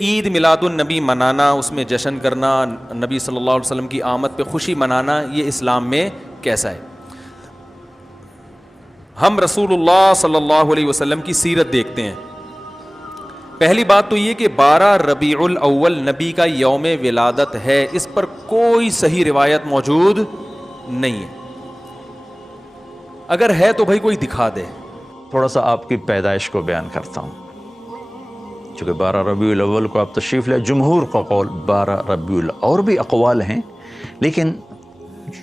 عید میلاد النبی منانا، اس میں جشن کرنا، نبی صلی اللہ علیہ وسلم کی آمد پہ خوشی منانا، یہ اسلام میں کیسا ہے؟ ہم رسول اللہ صلی اللہ علیہ وسلم کی سیرت دیکھتے ہیں. پہلی بات تو یہ کہ 12 ربیع الاول نبی کا یوم ولادت ہے، اس پر کوئی صحیح روایت موجود نہیں ہے. اگر ہے تو بھائی کوئی دکھا دے. تھوڑا سا آپ کی پیدائش کو بیان کرتا ہوں. چونکہ 12 ربیع الاول کو آپ تشریف لے، جمہور کا قول 12 ربیع الاول، اور بھی اقوال ہیں، لیکن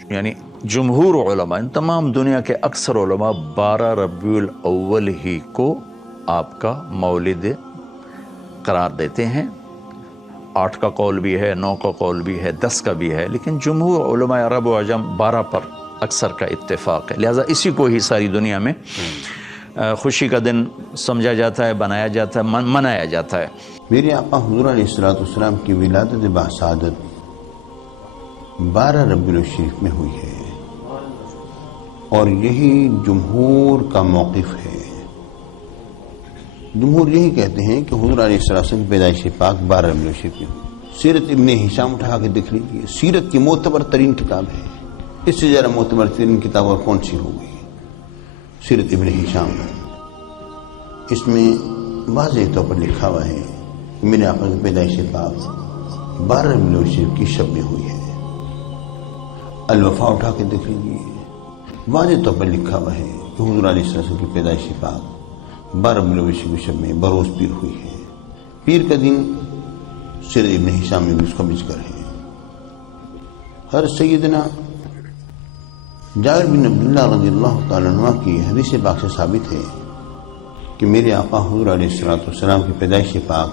یعنی جمہور علماء، تمام دنیا کے اکثر علماء 12 ربیع الاول ہی کو آپ کا مولد قرار دیتے ہیں. 8 کا قول بھی ہے، 9 کا قول بھی ہے، 10 کا بھی ہے، لیکن جمہور علماء عرب و عجم 12 پر اکثر کا اتفاق ہے. لہٰذا اسی کو ہی ساری دنیا میں خوشی کا دن سمجھا جاتا ہے، بنایا جاتا ہے، منایا جاتا ہے. میرے آقا حضور علیہ السلام کی ولادت باسعادت 12 ربیع الاول شریف میں ہوئی ہے، اور یہی جمہور کا موقف ہے. جمہور یہی کہتے ہیں کہ حضور علیہ السلام کی پیدائش پاک 12 ربیع الاول شریف میں ہوئی. سیرت ابن ہشام اٹھا کے دیکھ لیجیے، سیرت کی معتبر ترین کتاب ہے. اس سے زیادہ معتبر ترین کتاب اور کون سی ہوگی؟ سیرت ابن ہشام. اس میں واضح طور پر لکھا ہوا ہے کہ میرے آقا کی پیدائش پاک 12 ربیع الاول شریف کی شب میں ہوئی ہے. الوفا اٹھا کے دیکھ لیجیے، واضح طور پر لکھا ہوا ہے کہ حضور علیہ السلام کی پیدائش پاک 12 ربیع الاول شریف کی شب میں بروز پیر ہوئی ہے. پیر کا دن سیرت ابن ہشام میں بھی اس کا ذکر ہے. ہر سیدنا جابر بن عبداللہ رضی اللہ تعالیٰ عنہ کی حدیث پاک سے ثابت ہے کہ میرے آقا حضور علیہ السلام کی پیدائش پاک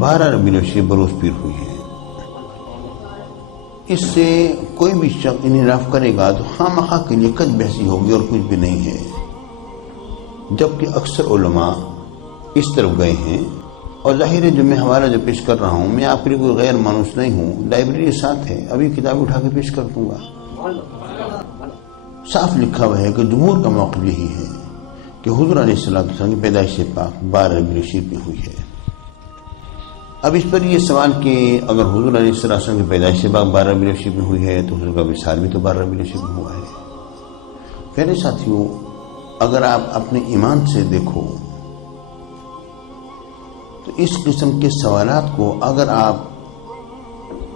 12 ربیع الاول شریف بروز پیر ہوئی ہے. اس سے کوئی بھی شخص انحراف کرے گا تو خواہ مخواہ کے لیے کج بحثی ہوگی اور کچھ بھی نہیں ہے. جبکہ اکثر علماء اس طرف گئے ہیں، اور ظاہر ہے جو میں حوالہ جو پیش کر رہا ہوں، میں آپ کے لیے کوئی غیر مانوس نہیں ہوں. لائبریری ساتھ ہے، ابھی کتاب اٹھا کے پیش کر دوں گا. صاف لکھا ہوا ہے کہ جمہور کا موقف یہی ہے کہ حضور علیہ السلام کی پیدائش پاک 12 ربیع الاول شریف میں ہوئی ہے. اب اس پر یہ سوال کہ اگر حضور علیہ السلام کی پیدائش پاک 12 ربیع الاول شریف میں ہوئی ہے تو حضور کا وصال بھی تو 12 ربیع الاول شریف میں ہوا ہے. پہلے ساتھیوں، اگر آپ اپنے ایمان سے دیکھو تو اس قسم کے سوالات کو اگر آپ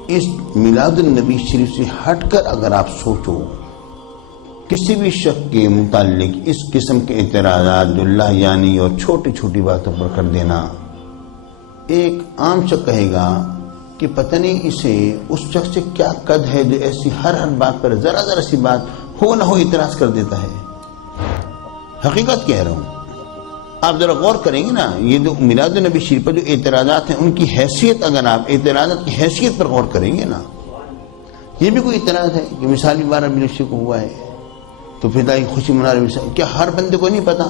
اس میلاد النبی شریف سے ہٹ کر اگر آپ سوچو، کسی بھی شخص کے متعلق اس قسم کے اعتراضات جو لا یعنی اور چھوٹی چھوٹی باتوں پر کر دینا، ایک عام شخص کہے گا کہ پتہ نہیں اسے اس شخص سے کیا قد ہے جو ایسی ہر بات پر ذرا ذرا سی بات ہو نہ ہو اعتراض کر دیتا ہے. حقیقت کہہ رہا ہوں. آپ ذرا غور کریں گے نا، یہ جو میلاد النبی شریف پر جو اعتراضات ہیں ان کی حیثیت، اگر آپ اعتراضات کی حیثیت پر غور کریں گے نا، یہ بھی کوئی اعتراض ہے کہ مثال 12 ربیع الاول شریف کو ہوا ہے تو پیدائش خوشی منا رہے. کیا ہر بندے کو نہیں پتا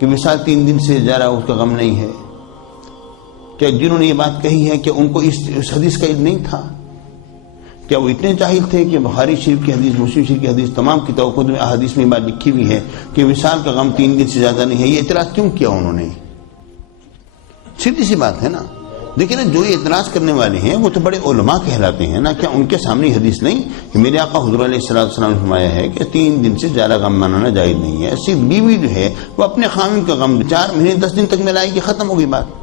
کہ مثال 3 دن سے زیادہ اس کا غم نہیں ہے؟ کیا جنہوں نے یہ بات کہی ہے کہ ان کو اس حدیث کا علم نہیں تھا؟ کیا وہ اتنے جاہل تھے کہ بخاری شریف کی حدیث، مسلم شریف کی حدیث، تمام کتابوں میں احادیث میں یہ بات لکھی ہوئی ہے کہ وصال کا غم 3 دن سے زیادہ نہیں ہے؟ یہ اعتراض کیوں کیا انہوں نے؟ سیدھی سی بات ہے نا. دیکھیں نا، جو یہ اعتراض کرنے والے ہیں وہ تو بڑے علماء کہلاتے ہیں نا. کیا ان کے سامنے حدیث نہیں کہ میرے آقا حضور علیہ السلام نے فرمایا ہے کہ 3 دن سے زیادہ غم منانا جائز نہیں ہے؟ صرف بیوی جو ہے وہ اپنے خاوند کا غم 4 مہینے 10 دن تک ملائے گی، ختم ہوگی بات.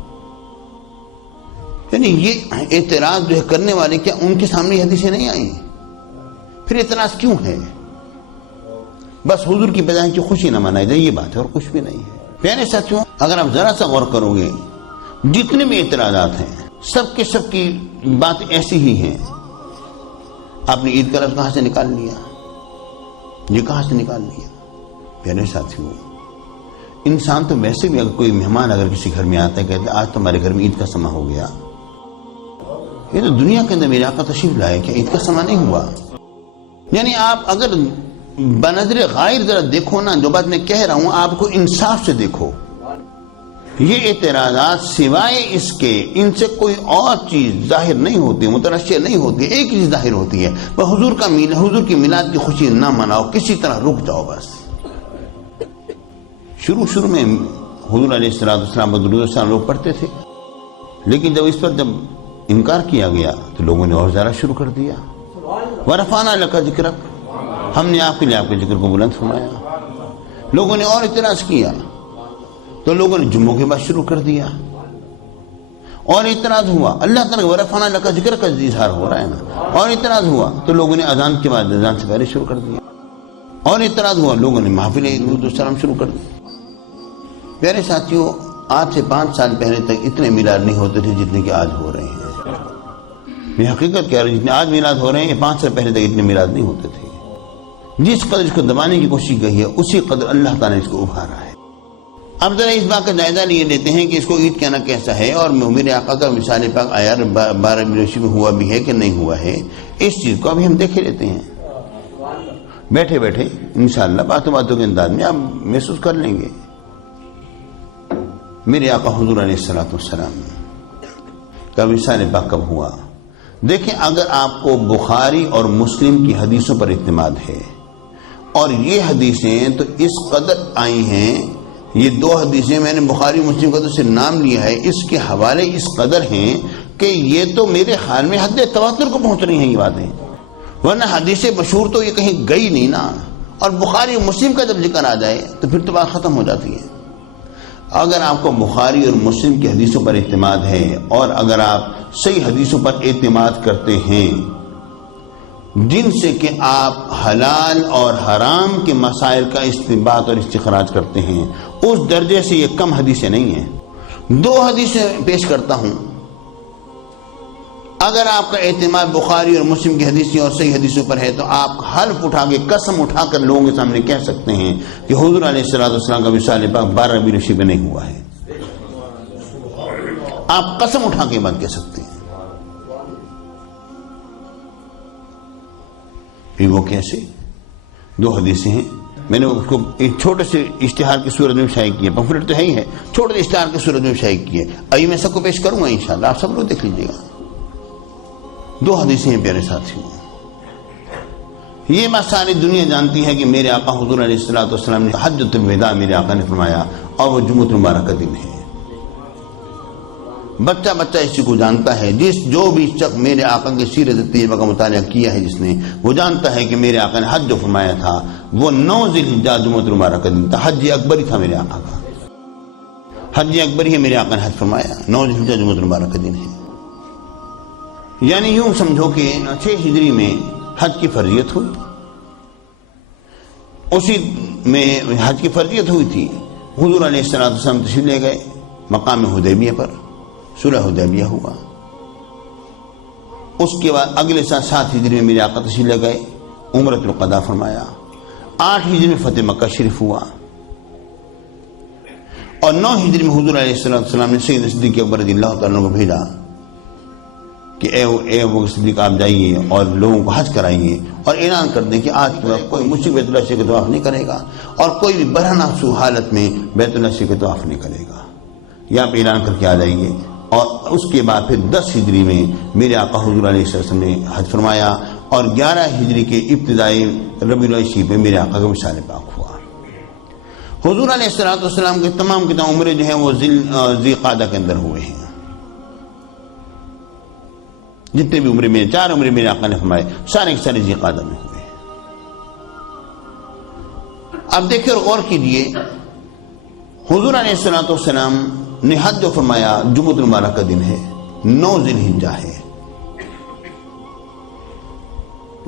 یعنی یہ اعتراض جو ہے کرنے والے، کیا ان کے سامنے حدیثیں نہیں آئی؟ پھر اعتراض کیوں ہے؟ بس حضور کی پیدائش کی خوشی نہ منائی جائے، یہ بات ہے اور کچھ بھی نہیں ہے. پیارے ساتھیوں، اگر آپ ذرا سا غور کرو گے، جتنے بھی اعتراضات ہیں سب کی بات ایسی ہی ہیں. آپ نے عید کا لفظ کہاں سے نکال لیا؟ یہ کہاں سے نکال لیا؟ پیارے ساتھیوں، انسان تو ویسے بھی اگر کوئی مہمان اگر کسی گھر میں آتا ہے، کہتے آج تو ہمارے گھر میں عید کا سما ہو گیا، یہ تو دنیا کے اندر میرے آقا تشریف لائے، کیا عید کا سما نہیں ہوا؟ یعنی آپ اگر بنظر غائر ذرا دیکھو نا، جو بات میں کہہ رہا ہوں آپ کو انصاف سے دیکھو. یہ اعتراضات سوائے اس کے ان سے کوئی اور چیز ظاہر نہیں ہوتی، مترشح نہیں ہوتی. ایک چیز ظاہر ہوتی ہے، وہ حضور کی میلاد کی خوشی نہ مناؤ، کسی طرح رک جاؤ بس. شروع میں حضور علیہ السلام درود و سلام لوگ پڑھتے تھے، لیکن جب اس پر جب انکار کیا گیا تو لوگوں نے اور زیادہ شروع کر دیا. ورفعنا لک ذکرک، ہم نے آپ کے لیے آپ کے ذکر کو بلند فرمایا. لوگوں نے اور اعتراض کیا تو لوگوں نے جمعوں کے بعد شروع کر دیا، اور اعتراض ہوا. اللہ تعالیٰ ورفعنا لک ذکرک کا اظہار ہو رہا ہے نا. اور اعتراض ہوا تو لوگوں نے اذان کے بعد اذان سے پہلے شروع کر دیا. اور اعتراض ہوا، لوگوں نے محفل درود و سلام شروع کر دی. پیارے ساتھیوں، آج سے 5 سال پہلے تک اتنے میلاد نہیں ہوتے تھے جتنے کہ آج ہو رہے ہیں. میں حقیقت کہہ رہا ہوں، جتنے آج میلاد ہو رہے ہیں 5 سال پہلے تک اتنے میلاد نہیں ہوتے تھے. جس قدر اس کو دبانے کی کوشش کی ہے اسی قدر اللہ تعالیٰ نے اس کو ابھارا ہے. اب ذرا اس بات کا جائزہ لیے لیتے ہیں کہ اس کو عید کہنا کیسا ہے، اور میرے آقا کا مثال پاک آیا 12 ربیع میں ہوا بھی ہے کہ نہیں ہوا ہے. اس چیز کو ابھی ہم دیکھے لیتے ہیں بیٹھے بیٹھے، انشاءاللہ باتوں باتوں کے انداز میں آپ محسوس کر لیں گے. میرے آقا حضور علیہ الصلوۃ والسلام کا وصال پاک کب ہوا؟ دیکھیں، اگر آپ کو بخاری اور مسلم کی حدیثوں پر اعتماد ہے، اور یہ حدیثیں تو اس قدر آئی ہیں، یہ 2 حدیثیں میں نے بخاری مسلم کا تو صرف نام لیا ہے، اس کے حوالے اس قدر ہیں کہ یہ تو میرے خیال میں حد تواتر کو پہنچ رہی ہیں یہ باتیں. ورنہ حدیث مشہور تو یہ کہیں گئی نہیں نا. اور بخاری اور مسلم کا جب ذکر آ جائے تو پھر تو بات ختم ہو جاتی ہے. اگر آپ کو بخاری اور مسلم کی حدیثوں پر اعتماد ہے، اور اگر آپ صحیح حدیثوں پر اعتماد کرتے ہیں جن سے کہ آپ حلال اور حرام کے مسائل کا استنباط اور استخراج کرتے ہیں، اس درجے سے یہ کم حدیثیں نہیں ہیں. 2 حدیثیں پیش کرتا ہوں. اگر آپ کا اعتماد بخاری اور مسلم کی حدیثیں اور صحیح حدیثوں پر ہے تو آپ حلف اٹھا کے، قسم اٹھا کر لوگوں کے سامنے کہہ سکتے ہیں کہ حضور علیہ الصلوۃ والسلام کا وصال پاک 12 ربیع الاول میں نہیں ہوا ہے. آپ قسم اٹھا کے بات کہہ سکتے ہیں. پھر وہ کیسے؟ 2 حدیثیں ہیں. میں نے اس کو ایک چھوٹے سے اشتہار کی صورت میں شائع کیا، پمفلٹ تو ہے ہی ہے، چھوٹے سے اشتہار کی صورت میں شائع کیا. ابھی میں سب کو پیش کروں گا انشاءاللہ، آپ سب لوگ دیکھ لیجیے گا. 2 حدیثیں ہیں پیارے ساتھیوں. یہ بات ساری دنیا جانتی ہے کہ میرے آقا حضور علیہ الصلوۃ والسلام نے حجۃ الوداع میرے آقا نے فرمایا، اور وہ جمعۃ المبارک کا دن ہے. بچہ بچہ اس چیز کو جانتا ہے. جو بھی شخص میرے آقا کی سیرت طیبہ کا مطالعہ کیا ہے جس نے، وہ جانتا ہے کہ میرے آقا نے حج جو فرمایا تھا وہ 9 ذی الحجہ جمعۃ المبارک کا دن تھا. حج اکبر ہی تھا میرے آقا کا. حج اکبر ہی میرے آقا نے حج فرمایا، 9 ذی الحجہ جمعۃ المبارک کا دن ہے. یعنی یوں سمجھو کہ 6 ہجری میں حج کی فرضیت ہوئی. اسی میں حج کی فرضیت ہوئی تھی. حضور علیہ الصلوۃ والسلام تشریف لے گئے مقام حدیبیہ پر، صلح حدیبیہ ہوا. اس کے بعد اگلے سال 7 ہجری میں میرے آقا تشریف لے گئے، عمرۃ القضاء فرمایا. 8 ہجری میں فتح مکہ شریف ہوا، اور 9 ہجری میں حضور علیہ الصلوۃ والسلام نے سید صدیق اکبر رضی اللہ تعالیٰ عنہ کو بھیجا کہ اے وہ صدیق آپ جائیے اور لوگوں کو حج کرائیے، اور اعلان کر دیں کہ آج کے وقت کوئی مشرک بیت اللہ شریف کا طواف نہیں کرے گا، اور کوئی بھی برہنہ سو حالت میں بیت اللہ شریف کا طواف نہیں کرے گا. یہ آپ اعلان کر کے آ جائیے. اور اس کے بعد پھر 10 ہجری میں میرے آقا حضور علیہ السلام نے حج فرمایا، اور 11 ہجری کے ابتدائی ربیع الاول میں میرے آقا کا وصال پاک ہوا. حضور علیہ السلام کے تمام عمرے جو ہیں وہ ذی قعدہ کے اندر ہوئے ہیں. جتنے بھی عمرے میں 4 عمرے میرے آقا نے فرمائے سارے کے سارے ذی قعدہ میں ہوئے. اب دیکھیں اور غور کیجیے، حضور علیہ السلام نے حج جو فرمایا جمعۃ المبارک کا دن ہے، 9 ذی الحجہ ہے.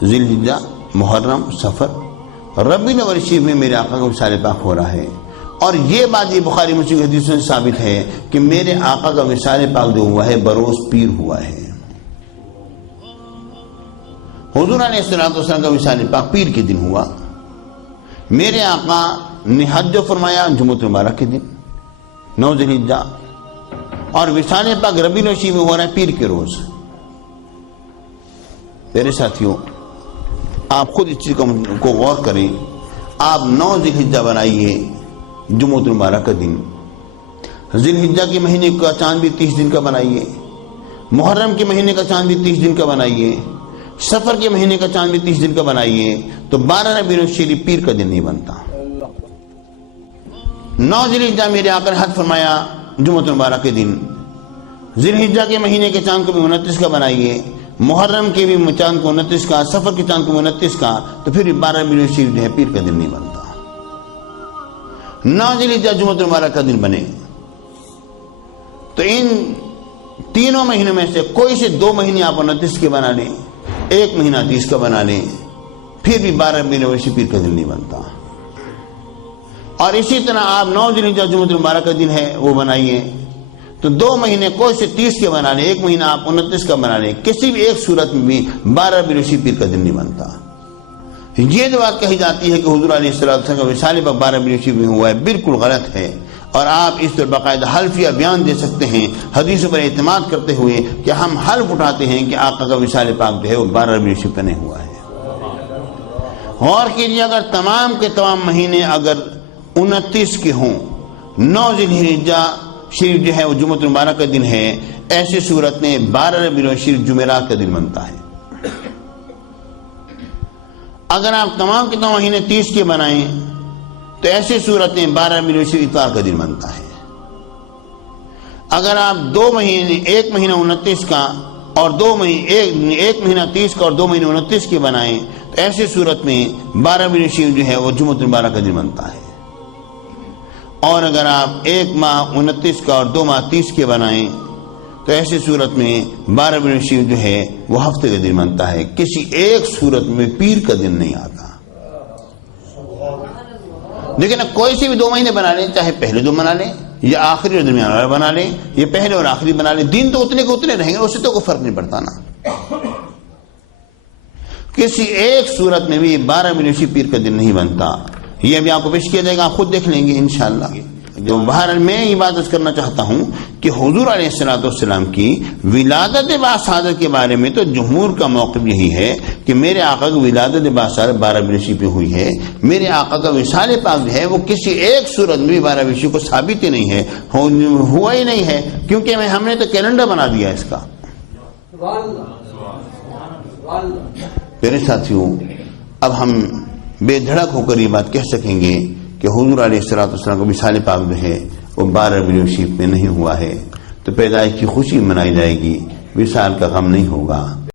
ذی الحجہ، محرم، صفر، ربیع الاول شریف میں میرے آقا کا وصال پاک ہو رہا ہے. اور یہ بات یہ بخاری مسلم کی حدیثوں سے ثابت ہے کہ میرے آقا کا وصال پاک جو ہوا ہے بروز پیر ہوا ہے. حضور علیہ السلام کا وصال پاک پیر کے دن ہوا. میرے آقا نے حج جو فرمایا جمعۃ المبارک کے دن 9 ذی الحجہ، اور وصال پاک ربیع الاول میں ہو رہا ہے پیر کے روز. میرے ساتھیوں، آپ خود اس چیز کو غور کریں. آپ 9 ذی الحجہ بنائیے جمعۃ المبارک کا دن، ذی الحجہ کے مہینے کا چاند بھی 30 دن کا بنائیے، محرم کے مہینے کا چاند بھی 30 دن کا بنائیے، سفر کے مہینے کا چاند بھی 30 دن کا بنائیے، تو 12 ربیع الاول پیر کا دن نہیں بنتا. 9 ذی الحجہ میرے آقا نے حج فرمایا جمعۃ المبارک کے دن، ذوالحجہ کے مہینے کے چاند کو بھی 29 کا بنائیے، محرم کے بھی چاند کو 29 کا، سفر کے چاند کو 29 کا، تو پھر 12 ربیع شریف جو ہے پیر کا دن نہیں بنتا۔ 9 ذوالحجہ جمعۃ المبارک کا دن بنے تو ان تینوں مہینوں میں سے کوئی سے 2 مہینے آپ 29 کے بنا لیں، 1 مہینہ 30 کا بنا لیں، پھر بھی 12 ربیع الاول پیر کا دن نہیں بنتا۔ اور اسی طرح آپ 9 ذوالحجہ جمعۃ المبارک کا دن ہے وہ بنائیے، تو 2 مہینے کوئی سے 30 کے بنا لیں، 1 مہینہ آپ 29 کا بنا لیں، کسی بھی ایک صورت میں بھی 12 ربیع الاول پیر کا دن نہیں بنتا۔ یہ جو بات کہی جاتی ہے کہ حضور علیہ السلام کا وصال پاک 12 ربیع الاول میں ہوا ہے، بالکل غلط ہے، اور آپ اس پر باقاعدہ حلفیہ بیان دے سکتے ہیں حدیثوں پر اعتماد کرتے ہوئے کہ ہم حلف اٹھاتے ہیں کہ آقا کا وصال پاک جو ہے وہ 12 ربیع الاول کا نہیں ہوا ہے۔ غور کیجیے، اگر تمام کے تمام مہینے اگر 29 کے ہوں، 9 ذوالحجہ شریف جو ہے وہ جمعۃ المبارک کا دن ہے، ایسی صورت میں 12 ربیع الاول شریف جمعرات کا دن بنتا ہے۔ اگر آپ تمام کے تمام مہینے 30 کے بنائیں تو ایسی صورت میں 12 ربیع الاول شریف اتوار کا دن بنتا ہے۔ اگر آپ 2 مہینے، 1 مہینہ 29 کا اور 2 مہینے، 1 مہینہ 30 کا اور 2 مہینے 29 کے بنائیں تو ایسی صورت میں 12 ربیع الاول شریف جو ہے وہ جمعۃ المبارک کا دن بنتا ہے۔ اور اگر آپ 1 ماہ 29 کا اور 2 ماہ 30 کے بنائیں تو ایسی صورت میں 12 ربیع الاول شریف جو ہے وہ ہفتے کا دن بنتا ہے، کسی ایک صورت میں پیر کا دن نہیں آتا۔ لیکن کوئی سے بھی 2 مہینے بنا لیں، چاہے پہلے 2 بنا لیں یا آخری اور درمیان والا بنا لیں، یا پہلے اور آخری بنا لیں، دن تو اتنے کے اتنے رہیں گے، اس سے تو کوئی فرق نہیں پڑتا نا۔ کسی ایک صورت میں بھی 12 ربیع الاول پیر کا دن نہیں بنتا۔ یہ بھی آپ کو پیش کیا جائے گا، آپ خود دیکھ لیں گے انشاءاللہ۔ جو بہرحال میں یہ بات کرنا چاہتا ہوں کہ حضور علیہ السلام کی ولادت باصادت کے بارے میں تو جمہور کا موقف یہی ہے کہ میرے آقا کی ولادت باصادت 12 ربیع الاول پہ ہوئی ہے، میرے آقا کا وصال پاک جو ہے وہ کسی ایک صورت میں بھی 12 ربیع الاول کو ثابت ہی نہیں ہے، ہوا ہی نہیں ہے، کیونکہ ہم نے تو کیلنڈر بنا دیا اس کا۔ میرے ساتھیوں، اب ہم بے دھڑک ہو کر یہ بات کہہ سکیں گے کہ حضور علیہ السلام کا وصال پاک جو ہے وہ 12 ربیع الاول میں نہیں ہوا ہے، تو پیدائش کی خوشی منائی جائے گی، وصال کا غم نہیں ہوگا۔